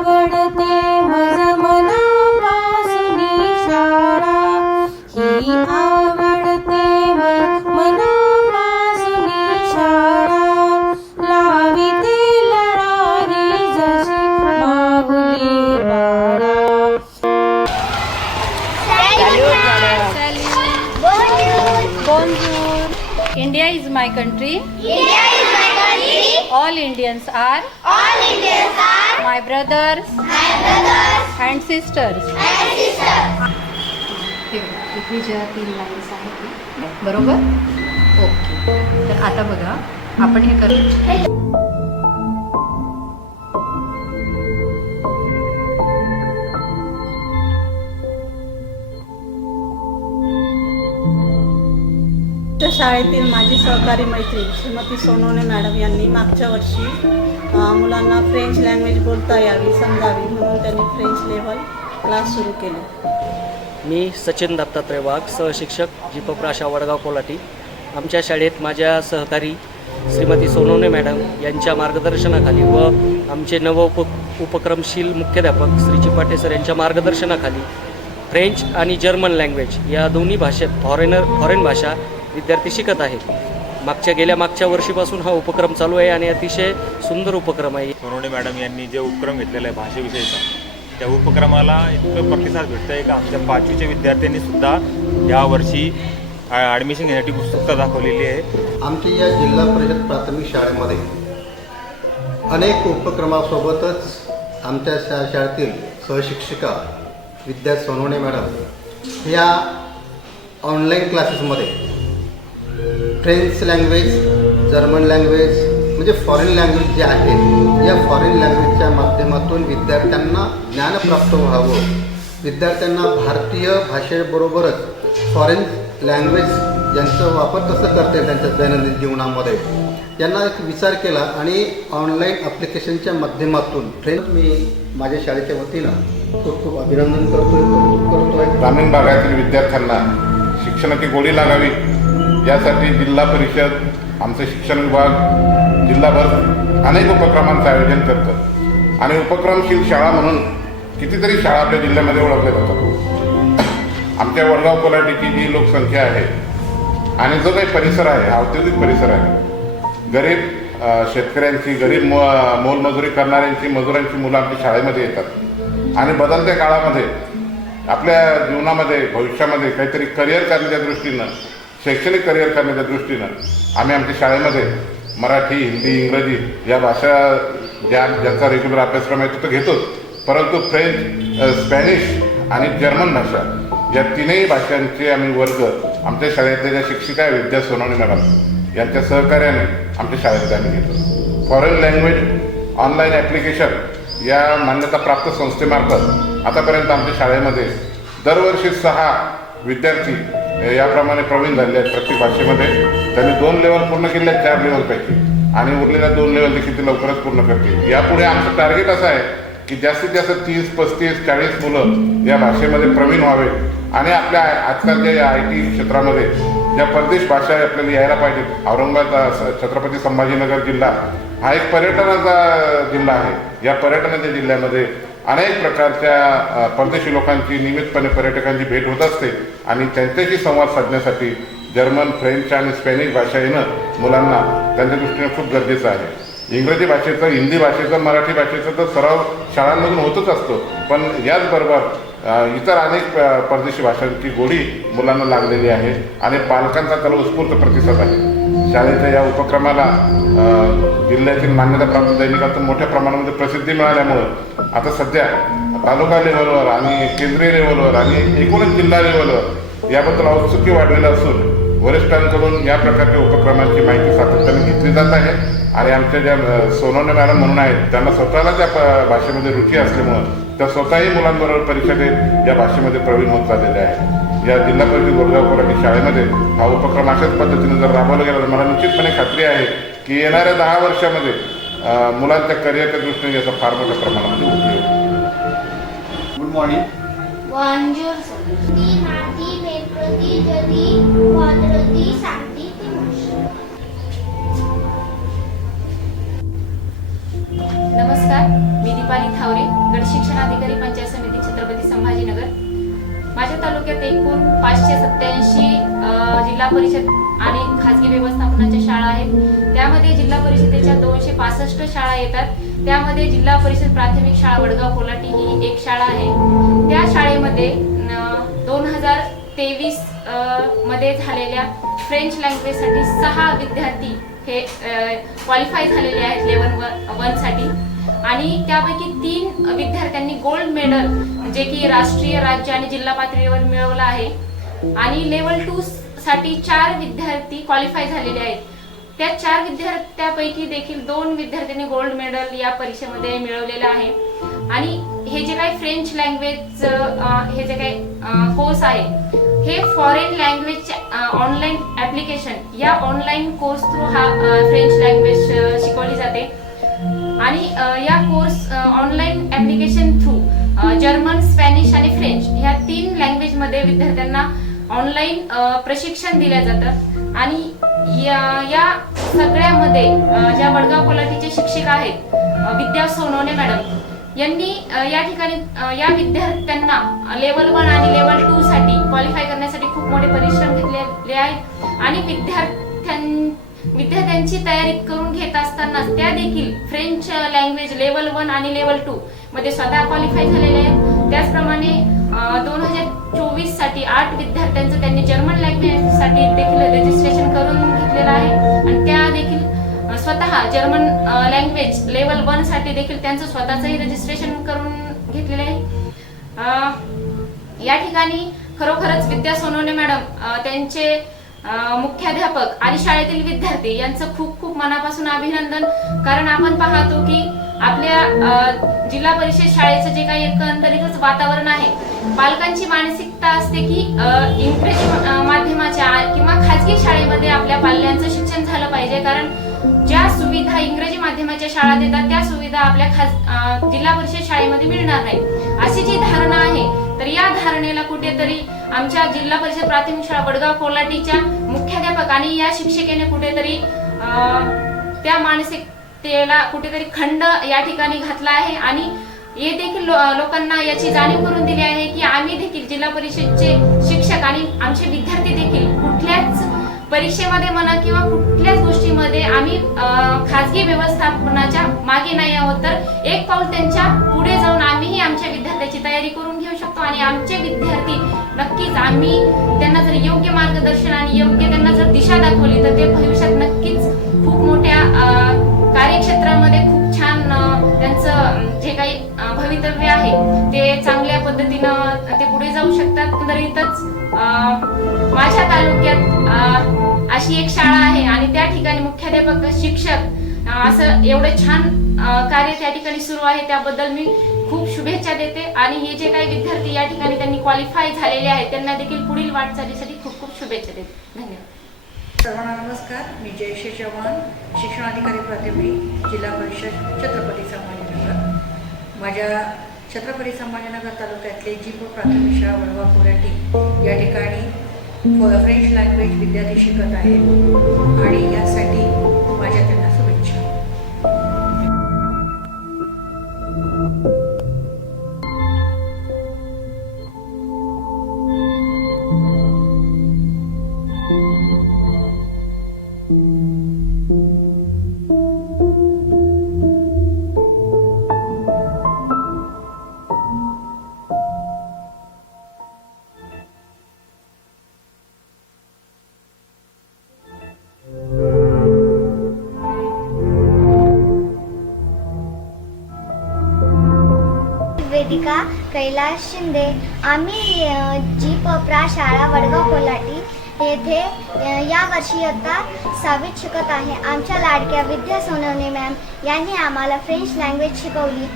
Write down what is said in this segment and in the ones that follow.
आवडते मज मनापासून शाळा, ही आवडते मनापासून शाळा, लाविते लळारी जशी माऊली बाळा. Bonjour. India is my country. All Indians are my brothers and sisters. इथे ज्या 3 लाईन्स आहेत बरोबर. ओके, तर आता बघा आपण हे करू. शाळेतील माझी सहकारी मैत्रीण श्रीमती सोनवणे मॅडम यांनी मागच्या वर्षी मुलांना फ्रेंच लँग्वेज बोलता यावी, समजावी म्हणून त्यांनी फ्रेंच लेव्हल क्लास सुरू केले. मी सचिन दत्तात्रय वाघ, सहशिक्षक जीपप्राशा वडगाव कोल्हाटी. आमच्या शाळेत माझ्या सहकारी श्रीमती सोनवणे मॅडम यांच्या मार्गदर्शनाखाली व आमचे उपक्रमशील मुख्याध्यापक श्री चिपाटे सर यांच्या मार्गदर्शनाखाली फ्रेंच आणि जर्मन लँग्वेज या दोन्ही भाषेत फॉरेन भाषा विद्यार्थी शिकत आहेत. मागच्या वर्षीपासून हा उपक्रम चालू आहे आणि अतिशय सुंदर उपक्रम आहे. सोनवणे मॅडम यांनी जे उपक्रम घेतलेला आहे भाषेविषयीचा, त्या उपक्रमाला इतकं प्रतिसाद भेटतं आहे का आमच्या 5वीच्या विद्यार्थ्यांनी सुद्धा यावर्षी ॲडमिशन घेण्यासाठी उत्सुकता दाखवलेली आहे. आमच्या या जिल्हा परिषद प्राथमिक शाळेमध्ये अनेक उपक्रमासोबतच आमच्या शाळेतील सहशिक्षिका विद्या सोनवणे मॅडम या ऑनलाईन क्लासेसमध्ये फ्रेंच लँग्वेज, जर्मन लँग्वेज म्हणजे फॉरेन लँग्वेज जे आहेत, या फॉरेन लँग्वेजच्या माध्यमातून विद्यार्थ्यांना ज्ञान प्राप्त व्हावं, विद्यार्थ्यांना भारतीय भाषेबरोबरच फॉरेन लँग्वेज यांचा वापर कसं करता येईल त्यांच्या दैनंदिन जीवनामध्ये, त्यांना एक विचार केला आणि ऑनलाईन ॲप्लिकेशनच्या माध्यमातून फ्रेंच मी माझ्या शाळेच्या वतीनं खूप खूप अभिनंदन करतोय. ग्रामीण भागातील विद्यार्थ्यांना शिक्षणाची गोडी लागावी यासाठी जिल्हा परिषद, आमचे शिक्षण विभाग जिल्हाभर अनेक उपक्रमांचं आयोजन करतं आणि उपक्रमशील शाळा म्हणून कितीतरी शाळा आपल्या जिल्ह्यामध्ये ओळखल्या जातात. आमच्या वडगाव कोल्हाटीची जी लोकसंख्या आहे आणि जो काही परिसर आहे, औद्योगिक परिसर आहे, गरीब शेतकऱ्यांची, गरीब मोलमजुरी करणाऱ्यांची, मजुरांची मुलं आमच्या शाळेमध्ये येतात आणि बदलत्या काळामध्ये आपल्या जीवनामध्ये भविष्यामध्ये काहीतरी करिअर करण्याच्या दृष्टीनं, शैक्षणिक करिअर करण्याच्या दृष्टीनं आम्ही आमच्या शाळेमध्ये मराठी, हिंदी, इंग्रजी या भाषा ज्यांचा रेग्युलर अभ्यासक्रम आहे तो घेतोच, परंतु फ्रेंच, स्पॅनिश आणि जर्मन भाषा या 3ही भाषांचे आम्ही वर्ग आमच्या शाळेतल्या ज्या शिक्षिका आहे विद्या सोनवणे मॅडम यांच्या सहकार्याने आमच्या शाळेत आम्ही घेतो. फॉरेन लँग्वेज ऑनलाईन ॲप्लिकेशन या मान्यताप्राप्त संस्थेमार्फत आतापर्यंत आमच्या शाळेमध्ये दरवर्षी 6 विद्यार्थी याप्रमाणे प्रवीण झाले आहेत. प्रत्येक भाषेमध्ये त्यांनी 2 लेवल पूर्ण केले आहेत 4 लेवलपैकी आणि उरलेल्या 2 लेवल देखील ते लवकरच पूर्ण करतील. यापुढे आमचं टार्गेट असं आहे की जास्तीत जास्त 30, 35, 40 मुलं या भाषेमध्ये प्रवीण व्हावे आणि आपल्या आजकालच्या या IT क्षेत्रामध्ये ज्या परदेश भाषा आपल्याला यायला पाहिजेत. औरंगाबाद छत्रपती संभाजीनगर जिल्हा हा एक पर्यटनाचा जिल्हा आहे. या पर्यटनाच्या जिल्ह्यामध्ये अनेक प्रकारच्या परदेशी लोकांची नियमितपणे पर्यटकांची भेट होत असते आणि त्यांच्याशी संवाद साधण्यासाठी जर्मन, फ्रेंच आणि स्पॅनिश भाषा येणं मुलांना त्यांच्या दृष्टीने खूप गरजेचं आहे. इंग्रजी भाषेचं, हिंदी भाषेचं, मराठी भाषेचं तर सराव शाळांमधून होतच असतो, पण याचबरोबर इतर अनेक परदेशी भाषांची गोडी मुलांना लागलेली आहे आणि पालकांचा त्याला उत्स्फूर्त प्रतिसाद आहे. शाळेच्या या उपक्रमाला जिल्ह्यातील मान्यताप्राप्त दैनिकातून मोठ्या प्रमाणामध्ये प्रसिद्धी मिळाल्यामुळं आता सध्या तालुका लेव्हलवर आणि केंद्रीय लेव्हलवर आणि एकूणच जिल्हा लेव्हलवर याबद्दल औत्सुक्य वाढलेलं असून वरिष्ठांकडून या प्रकारच्या उपक्रमांची माहिती सातत्याने घेतली जात आहे आणि आमच्या ज्या सोनवणे मॅडम म्हणून आहेत त्यांना स्वतःला त्या भाषेमध्ये रुची असल्यामुळं त्या स्वतःही मुलांबरोबर परीक्षा देत या भाषेमध्ये प्रवीण होत चाललेले आहे. या जिल्हा परिषद वडगाव कोल्हाटी शाळेमध्ये हा उपक्रम अशाच पद्धतीने जर राबवला गेला तर मला निश्चितपणे खात्री आहे की येणाऱ्या 10 वर्षामध्ये मुलांच्या करिअरच्या दृष्टीने याचा फार मोठ्या प्रमाणामध्ये उपयोग होईल. Good morning. Bonjour. नमस्कार, मी दीपाली थावरे, गट शिक्षणाधिकारी, पंचायत समिती, छत्रपती संभाजीनगर. माझ्या तालुक्यात एकूण 587 जिल्हा परिषद आणि खाजगी व्यवस्थापनाच्या शाळा आहेत. त्यामध्ये जिल्हा परिषदेच्या 265 शाळा येतात. त्यामध्ये जिल्हा परिषद प्राथमिक शाळा वडगाव कोलाटी ही एक शाळा आहे. त्या शाळेमध्ये 2023 मध्ये झालेल्या फ्रेंच लँग्वेजसाठी 6 विद्यार्थी हे क्वालिफाय झालेले आहेत लेवल 1 साठी, आणि त्यापैकी 3 विद्यार्थ्यांनी गोल्ड मेडल जे की राष्ट्रीय, राज्य आणि जिल्हा पातळीवर मिळवलं आहे. आणि लेवल 2 साठी 4 विद्यार्थी क्वालिफाय झालेले आहेत. त्या 4 विद्यार्थ्यापैकी देखील 2 विद्यार्थ्यांनी गोल्ड मेडल या परीक्षेमध्ये मिळवलेलं आहे. आणि हे जे काही फ्रेंच लँग्वेज हे जे काही कोर्स आहे, हे फॉरेन लँग्वेज ऑनलाईन ऍप्लिकेशन या ऑनलाईन कोर्स थ्रू हा फ्रेंच लँग्वेज शिकवली जाते. आणि या course online application through German, Spanish आणि फ्रेंच ह्या 3 लँग्वेजमध्ये विद्यार्थ्यांना ऑनलाईन प्रशिक्षण दिलं जातं. आणि या सगळ्यामध्ये ज्या वडगाव कोलाटीचे शिक्षिका आहेत विद्या सोनवणे मॅडम यांनी या ठिकाणी या विद्यार्थ्यांना लेवल 1 आणि लेवल 2 साठी क्वालिफाय करण्यासाठी खूप मोठे परिश्रम घेतलेले आहेत. आणि विद्यार्थ्यांची तयारी करून घेत असताना त्या देखील फ्रेंच लँग्वेज लेवल 1 आणि लेवल 2 मध्ये स्वतः क्वालिफाय झालेले आहेत. त्याचप्रमाणे 2024 साठी 8 विद्यार्थ्यांचं त्यांनी जर्मन लँग्वेज साठी देखील रजिस्ट्रेशन करून घेतलेलं आहे. आणि त्या देखील स्वतः जर्मन लँग्वेज लेवल 1 साठी देखील त्यांचं स्वतःचंही रजिस्ट्रेशन करून घेतलेलं आहे. या ठिकाणी खरोखरच विद्या सोनवणे मॅडम, त्यांचे मुख्याध्यापक आणि शाळेतील विद्यार्थी यांचं खूप खूप मनापासून अभिनंदन. कारण आपण पाहतो की आपल्या जिल्हा परिषद शाळेचं जे काही एकंदरीतच वातावरण आहे, पालकांची मानसिकता असते की इंग्रजी माध्यमाच्या किंवा खाजगी शाळेमध्ये आपल्या पाल्यांचं शिक्षण झालं पाहिजे. कारण ज्या सुविधा इंग्रजी माध्यमाच्या शाळा देतात त्या सुविधा आपल्या जिल्हा परिषद शाळेमध्ये मिळणार नाही, अशी जी धारणा आहे. तर या धारणेला कुठेतरी आमच्या जिल्हा परिषद प्राथमिक शाळा वडगाव कोलाटीच्या मुख्याध्यापक आणि या शिक्षिकेने कुठेतरी त्या मानसिकतेला कुठेतरी खंड या ठिकाणी घातला आहे. आणि हे देखील लोकांना याची जाणीव करून दिली आहे की आम्ही देखील जिल्हा परिषदचे शिक्षक आणि आमचे विद्यार्थी देखील कुठल्याच परीक्षेमध्ये म्हणा किंवा कुठल्याच गोष्टीमध्ये आम्ही खाजगी व्यवस्थापनाच्या मागे नाही आहोत. तर एक पाऊल त्यांच्या पुढे जाऊन आम्हीही आमच्या विद्यार्थ्याची तयारी करून घेऊ शकतो. आणि आमचे विद्यार्थी नक्कीच, आम्ही त्यांना जर योग्य मार्गदर्शन आणि योग्य त्यांना जर दिशा दाखवली तर ते भविष्यात नक्कीच खूप मोठ्या कार्यक्षेत्रामध्ये खूप छान त्यांचं जे काही भवितव्य आहे ते चांगल्या पद्धतीनं ते पुढे जाऊ शकतात. एकंदरीतच माझ्या तालुक्यात अशी एक शाळा आहे आणि त्या ठिकाणी मुख्याध्यापक, शिक्षक असं एवढं छान कार्य त्या ठिकाणी सुरू आहे. त्याबद्दल मी खूप शुभेच्छा देते. आणि हे जे काही विद्यार्थी या ठिकाणी त्यांनी क्वालिफाय झालेले आहेत त्यांना देखील पुढील वाटचालीसाठी खूप खूप शुभेच्छा देते. धन्यवाद. सर्वांना नमस्कार. मी जयश्री चव्हाण, शिक्षणाधिकारी प्राथमिक, जिल्हा परिषद छत्रपती संभाजीनगर. माझ्या छत्रपती संभाजीनगर तालुक्यातले जीप प्राथमिक शाळा वडगाव कोलाटी या ठिकाणी फ्रेंच लँग्वेज विद्यार्थी शिकत आहेत आणि यासाठी माझ्या त्यांना शुभेच्छा. वेदिका कैलास शिंदे. आम्ही जीप प्रा शाळा वडगाव कोलाटी येथे यावर्षी इयत्ता 6वीत शिकत आहे. आमच्या लाडक्या विद्या सोनवणे मॅम यांनी आम्हाला फ्रेंच लँग्वेज शिकवली.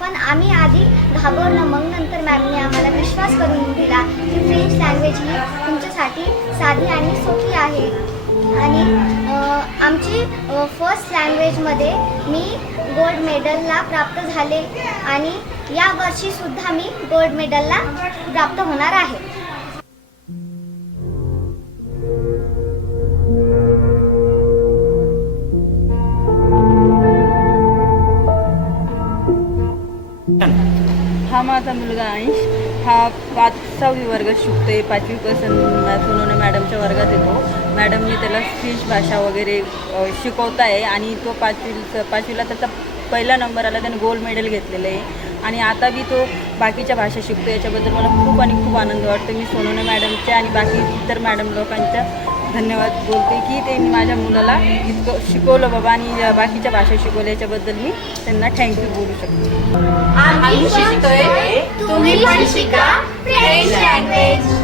पण आम्ही आधी घाबरलो, मग नंतर मॅमने आम्हाला विश्वास करून दिला की फ्रेंच लँग्वेज ही तुमच्यासाठी साधी आणि सोपी आहे. आणि आमची फर्स्ट लँग्वेजमध्ये मी गोल्ड मेडलला प्राप्त झाले आणि यावर्षीसुद्धा मी गोल्ड मेडलला प्राप्त होणार आहे. हा माझा मुलगा अंश हा 6वी वर्गात शिकतोय. 5वीपासून सोनवणे मॅडमच्या वर्गात येतो. मॅडमने त्याला फ्रेंच भाषा वगैरे शिकवत आहे आणि तो 5वीला त्याचा पहिला नंबर आला. त्याने गोल्ड मेडल घेतलेलं आहे आणि आता बी तो बाकीच्या भाषा शिकतो. याच्याबद्दल मला खूप आणि खूप आनंद वाटतो. मी सोनवणे मॅडमच्या आणि बाकी इतर मॅडम लोकांच्या धन्यवाद बोलते की त्यांनी माझ्या मुलाला इतकं शिकवलं बाबा आणि बाकीच्या भाषा शिकवल्या. याच्याबद्दल मी त्यांना थँक्यू बोलू शकते. आम्ही शिकतोय, तुम्ही पण शिका फ्रेंच लँग्वेज.